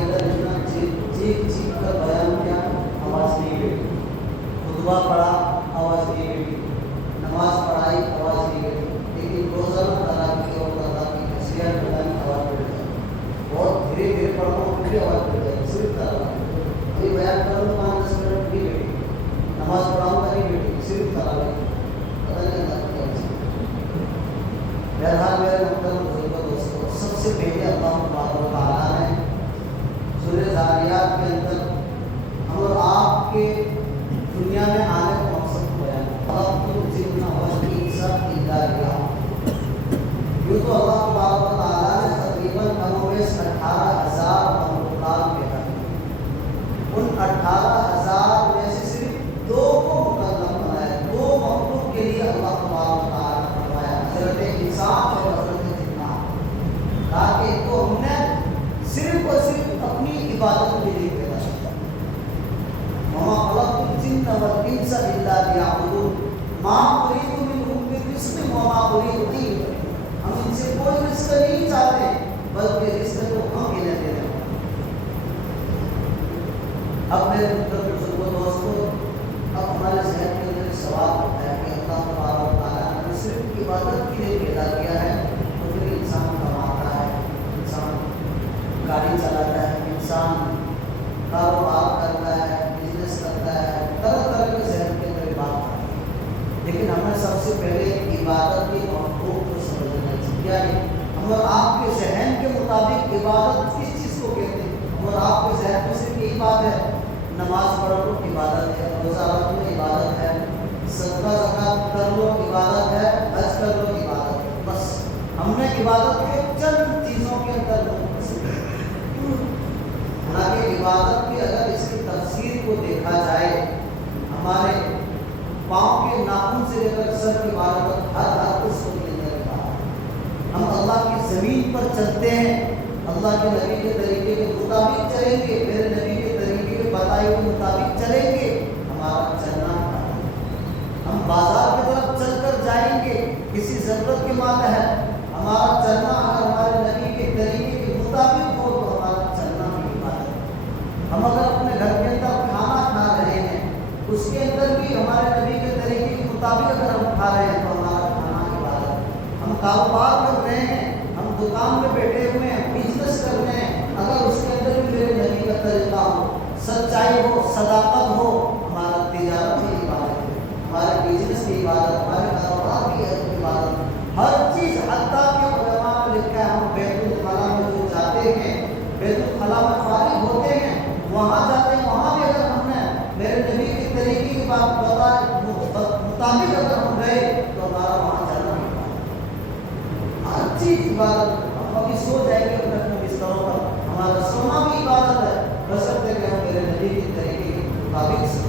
کے اندر اتنا چیخ چیخ کر بیان کیا، آواز نہیں بیٹھی، خطبہ پڑھا آواز نہیں بیٹھی، نماز پڑھائی آواز نہیں بیٹھی، لیکن روزانہ تعالیٰ کی اور تعالیٰ کی حیثیت بتانے آواز بیٹھ جائے، بہت دھیرے دھیرے پڑھتا ہوں پھر بھی آواز بیٹھ جائے، صرف تعالیٰ ابھی بیان کروں 5-10 منٹ نہیں بیٹھی، نماز پڑھاؤں گا نہیں بیٹھی، صرف تعالیٰ پتہ نہیں اللہ کیا ہے۔ بہرحال میرے محترم بزرگوں دوستوں، سب سے پہلے اللہ تبارک و تعالیٰ نے سورہ ذاریات کے اندر ہم اور آپ کے دنیا میں آنے کا مقصد کو بیان کیا۔ یوں تو اللہ تبارک و تعالیٰ نے تقریباً 18,000 مخلوقات پیدا کی، ان 18,000 میں سے صرف 2 کو مکلف بنایا، 2 مخلوق کے لیے اللہ تبارک و تعالیٰ نے فرمایا، حضرت انسان اور حضرت جنات، تاکہ ان کو ہم نے صرف اور صرف اپنی عبادت کے لیے پیدا کیا۔ وَمَا خَلَقْتُ الْجِنَّ وَالْإِنسَ إِلَّا لِيَعْبُدُونِ مَا أُرِيدُ مِنْهُمْ مِنْ رِزْقٍ وَمَا أُرِيدُ أَنْ يُطْعِمُونِ۔ ہم ان سے کوئی رزق نہیں چاہتے بلکہ رزق کو ہم انہیں دے رہے ہیں۔ اب میرے بزرگوں دوستوں، اب ہمارے ذہن کے اندر سوال ہوتا ہے کہ اللہ تبارک و تعالیٰ نے صرف عبادت کے لیے پیدا کیا ہے، تو پھر انسان کماتا ہے، انسان گاڑی چلاتا ہے، انسان کاروبار کرتا ہے، بزنس کرتا ہے، طرح طرح کے ذہن کے اندر بات آتی ہے، لیکن ہمیں سب سے پہلے عبادت کے مفہوم کو سمجھنا چاہیے۔ یعنی ہم اور آپ کے ذہن کے مطابق عبادت کس چیز کو کہتے ہیں؟ ہم اور آپ کے ذہن میں صرف یہی بات ہے، نماز پڑھ لو عبادت ہے، روزہ رکھ لو عبادت ہے، صدقہ زکات کر لو عبادت ہے، حج کر لو عبادت ہے، بس ہم نے عبادت کے چند چیزوں کے اندر حالانکہ عبادت کی اگر اس کی تفسیر کو دیکھا جائے، ہمارے پاؤں کے ناخن سے لے کر سر کی بال تک ہر اس کو کے اندر عبادت۔ ہم اللہ کی زمین پر چلتے ہیں، اللہ کے نبی کے طریقے کے مطابق چلیں گے، میرے نبی کے طریقے کے بتائے کے مطابق چلیں گے، ہمارا چلنا ہے۔ ہم بازار کی طرف چل کر جائیں گے کسی ضرورت کے ماتحت، ہمارا چلنا اگر ہمارے نبی کے طریقے کے مطابق ہو تو ہمارا چلنا بھی عبادت ہے۔ ہم اگر اپنے گھر کے اندر کھانا کھا رہے ہیں، اس کے اندر بھی ہمارے نبی کے طریقے کے مطابق اگر ہم کھا رہے ہیں تو ہمارا کھانا عبادت ہے۔ ہم کاروبار کر رہے ہیں، ہم دکان میں بیٹھے ہوئے ہیں، بزنس کر رہے ہیں، اگر اس کے اندر بھی میرے نبی کا طریقہ ہو، سچائی ہو، صداقت ہو، ہمارا تجارت بھی عبادت ہے، ہمارے بزنس کی عبادت، ہمارے کاروبار کی عبادت، ہر چیز حتیٰ کہ علماء نے لکھا ہے ہم بیت الخلا میں جو جاتے ہیں، بیت الخلا میں فارغ ہوتے ہیں، وہاں جاتے ہیں، وہاں بھی اگر ہم نے میرے نبی کے طریقے کی بات مطابق اگر ہم گئے تو ہمارا وہاں جانا عبادت، ہر چیز عبادت۔ ہم ابھی سو جائیں گے اپنے بستروں پر، ہمارا سونا بھی عبادت ہے، بشرطے کہ ہم میرے نبی کے طریقے کے مطابق سو۔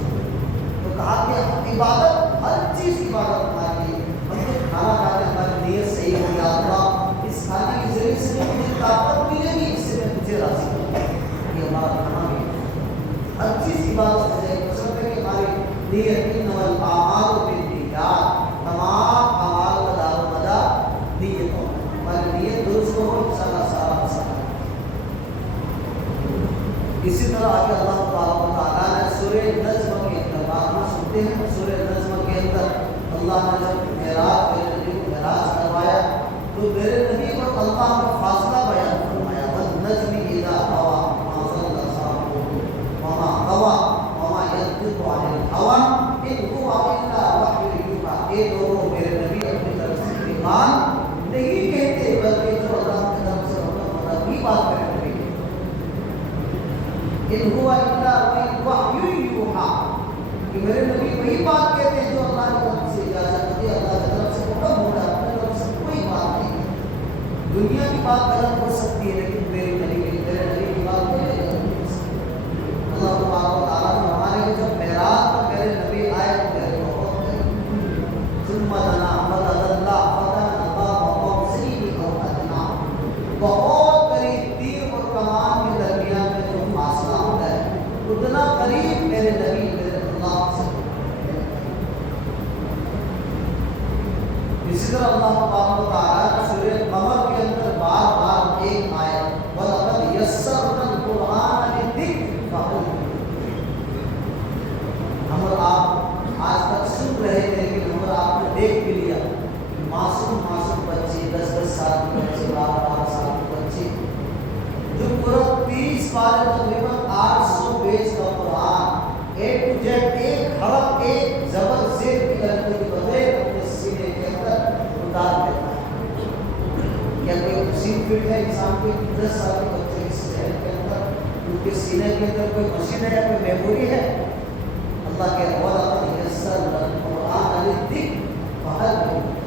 تو کہا کہ عبادت ہر چیز عبادت ہمارے لیے۔ ہم جو کھانا کھاتے ہیں ہماری نیت صحیح ہو، یا اللہ اس کھانے کے ذریعے سے مجھے طاقت ملے گی، اس سے میں تجھے راضی کروں، یہ ہمارا کھانا بھی ہر چیز عبادت ہے۔ بشرطے کہ ہماری نیت انما الاعمال بالنیات، تمام اعمال کا دار و مدار نیتوں، ہماری نیت درست ہو، انشاءاللہ سارا مسئلہ۔ اسی طرح آگے اللہ تبارک و تعالیٰ نے سورہ نجم کے اندر بات سنتے ہیں، سورہ نجم کے اندر اللہ نے جب معراج میرے نبی کو معراج کروایا تو میرے نبی پر اللہ کا فاصلہ بیان فرمایا، والنجم اذا هوى ما ضل صاحبه وما غوى وما ينطق عن الهوى ان هو الا وحی یوحی۔ یہ لوگوں میرے نبی اپنی طرف سے ایمان نہیں کہتے بلکہ جو اللہ کی طرف سے وہی بات کرتے ہیں، ان هو الا وحی یوحی، کہ میرے نبی وہی بات کہتے ہیں جو اللہ کی طرف سے اجازت ہوتی ہے، اللہ کی طرف سے حکم ہوتا ہے، اپنی طرف سے کوئی بات نہیں ہے۔ دنیا کی بات غلط ہو سکتی ہے لیکن میرے نبی کی بات کوئی غلط نہیں ہو سکتی۔ اللہ تبارک و تعالیٰ نے ہمارے کو جب معراج پر میرے نبی آئے تو میرے بہت ثم دنا فتدلى فكان قاب قوسين او ادنى، بہت قریب تیر اور کمان کے درمیان میں جو فاصلہ ہوتا ہے اتنا قریب میرے نبی میرے اللہ سے۔ اسی طرح اللہ تبارک و تعالیٰ نے سورہ قمر کے اندر بار بار ایک آیت وَلَقَدْ يَسَّرْنَا الْقُرْآنَ والے تقریباً 800 پیج کا قرآن اے ٹو زیڈ ایک حرف ایک زبر زیر کی غلطی کے بغیر اپنے سینے کے اندر اتار دیتا ہے. کیا کوئی مصیب فٹ ہے انسان کے 10 سال کے بچے کے ذہن کے اندر ان کے سینے کے اندر کوئی مشین ہے یا کوئی میموری ہے؟ اللہ کے وَلَقَدْ يَسَّرْنَا الْقُرْآنَ لِلذِّكْرِ فَهَلْ مِن مُدَّكِرٍ.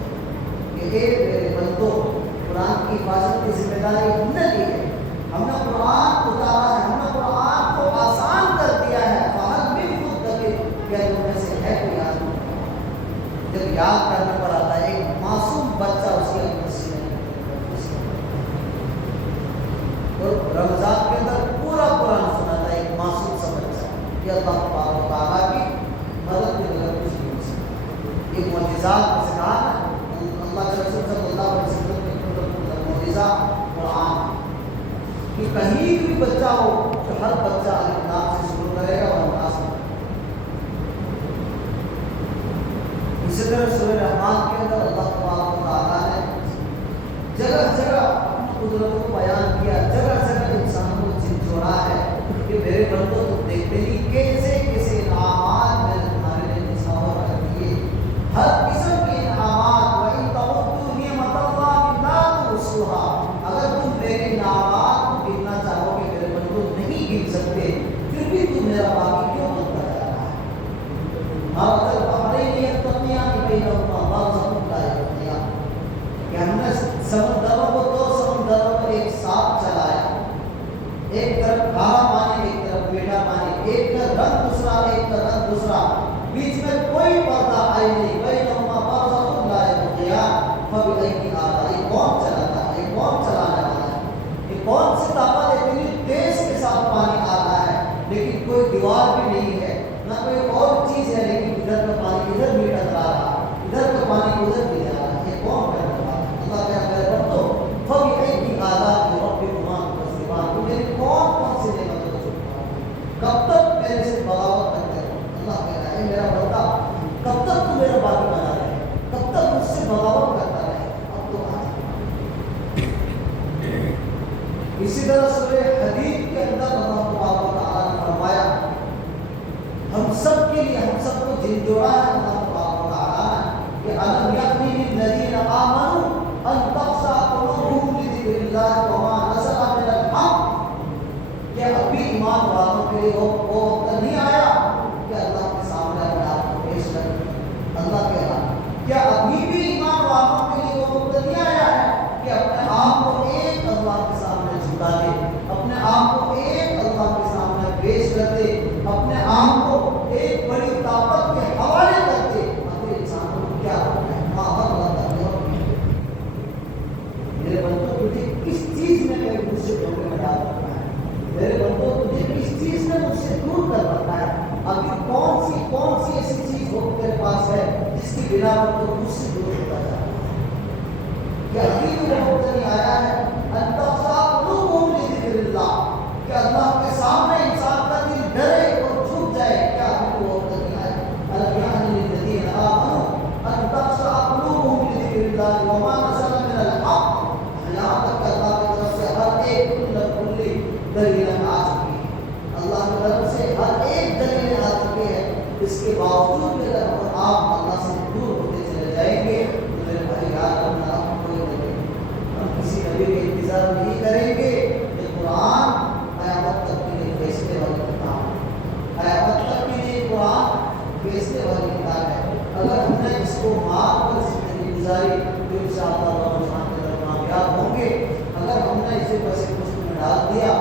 کہ اے میرے بندو قرآن کی حفاظت کی ذمہ داری ہم نے لی ہے. ہم نے قرآن اتارا ہے, ہم نے قرآن کو آسان کر دیا ہے. فَهَلْ مِن مُدَّكِرٍ. کیا تم میں سے ہے کوئی آدمی؟ جب یاد کرنے پر آتا ہے ایک معصوم بچہ اس کے اندر سینے اور رمضان کے اندر پورا قرآن سناتا ہے ایک معصوم سا بچہ. یہ اللہ تبارک و تعالیٰ کی مدد کے بغیر کچھ نہیں ہو سکتا. یہ معجزات میں سے کہا نا اللہ کے رسول صلی اللہ علیہ وسلم کے معجزہ قرآن کہ کہیں بھی بچہ ہو تو ہر بچہ الف لام سے شروع کرے گا اور ناس میں. اسی طرح سورہ رحمان کے اندر اللہ تبارک و تعالیٰ نے جگہ جگہ اپنی قدرتوں کو بیان کیا, جگہ جگہ انسانوں کو جھنجھوڑا ہے کہ میرے بندو تم دیکھتے نہیں کیسے کیسے انعامات میں نے تمہارے لیے نصور کر دیے. ہر قسم کے انعامات. وَإِن تَعُدُّوا نِعْمَتَ اللَّهِ لَا تُحْصُوهَا. اگر تم میرے انعامات کو گننا چاہو کہ میرے بندو نہیں گن سکتے, پھر بھی تم میرا باقی کیوں بنتا جا رہا ہے؟ مَرَجَ الْبَحْرَيْنِ يَلْتَقِيَانِ بَيْنَهُمَا بَرْزَخٌ لَا يَبْغِيَانِ. کہ ہم نے سمندروں کو دو سمندروں کو ایک ساتھ چلایا, ایک طرف کھارا پانی ایک طرف میٹھا پانی, ایک کا رنگ دوسرا ایک کا رنگ دوسرا, بیچ میں کوئی پردہ آئی نہیں. بَيْنَهُمَا بَرْزَخٌ لَا يَبْغِيَانِ. فَبِأَيِّ آلَاءِ. یہ کون چلاتا ہے, یہ کون چلانے والا ہے, یہ کون سی طاقت ہے؟ اتنی تیز کے ساتھ پانی آ رہا ہے لیکن کوئی دیوار بھی نہیں ہے, نہ کوئی اور چیز ہے, لیکن ادھر کا پانی ادھر بھی ٹکرا رہا ہے, ادھر کا پانی ادھر بھی جا رہا ہے. یہ کون کرنے والا ہے؟ اللہ کیا کرے بندو فَبِأَيِّ آلَاءِ رَبِّكُمَا تُكَذِّبَانِ. میری کون سی نعمتوں کو چھپاؤ گے؟ کب تک میرے سے بغاوت کرتے ہو؟ اللہ کہہ رہا ہے میرا بندہ کب تک تو میرا باقی بنا رہے, کب تک مجھ سے بغاوت کرتا رہے؟ اب تو آ. اسی طرح سورہ حدید کے اندر اللہ تبارک و تعالیٰ نے فرمایا ہم سب کے لیے, ہم سب کو جھنجھوڑا ہے اللہ تبارک و تعالیٰ نے کہ أَلَمْ يَأْنِ لِلَّذِينَ آمَنُوا أَن تَخْشَعَ قُلُوبُهُمْ لِذِكْرِ اللَّهِ وَمَا نَزَلَ مِنَ الْحَقِّ. کہ ابھی ایمان والوں کے لیے وہ وقت نہیں آیا کہ اللہ کے سامنے اپنے آپ کو پیش کریں. اللہ کہہ رہا کیا ابھی بھی ایمان والوں کے لیے وہ وقت نہیں آیا ہے کہ اپنے آپ کو ایک اللہ کے سامنے جھکا دے, اپنے آپ کو ایک اللہ کے سامنے پیش کر دے, اپنے آپ کو ایک بڑی طاقت کے حوالے کر دے. اپنے انسانوں کو کیا ہوتا ہے میرے بندوں تجھے کس چیز نے میرے مجھ سے دھوکے میں ڈال رکھا ہے, میرے بندوں تجھے کس چیز نے مجھ سے دور کر رکھا ہے. ابھی کون سی ایسی چیز ہو تیرے پاس ہے جس کی بنا پر تو مجھ سے دور ہوتا جا رہا ہے؟ کہ ابھی بھی وہ وقت نہیں آیا ہے ان تخشع قلوبہم لذکر اللہ, کہ اللہ کے سامنے انسان کا دل ڈرے اور جھک جائے. کیا ابھی وہ وقت نہیں آیا؟ أَلَمْ يَعْنِ لِلَّذِينَ آمَنُوا أَن تَخْشَعَ قُلُوبُهُمْ لِذِكْرِ اللَّهِ وَمَا نَزَلَ مِنَ الْحَقِّ. یہاں تک کہ اللہ کی طرف سے ہر ایک کلی دلیلیں آ چکی ہے, اللہ کی طرف سے ہر ایک دلیلیں آ چکی ہے. اس کے باوجود بھی اگر آپ اللہ سے دور ہوتے چلے جائیں گے تو میرے بھائی یاد رکھنا آپ کوئی نہیں, ہم کسی نبی کا انتظار نہیں کریں گے. یہ قرآن قیامت تک کے لیے فیصلے والی کتاب ہے, قیامت تک کے لیے قرآن فیصلے والی کتاب ہے. اگر ہم نے اس کو مار کر زندگی گزاری تو انشاءاللہ کامیاب ہوں گے. اگر ہم نے اسے بس میں ڈال دیا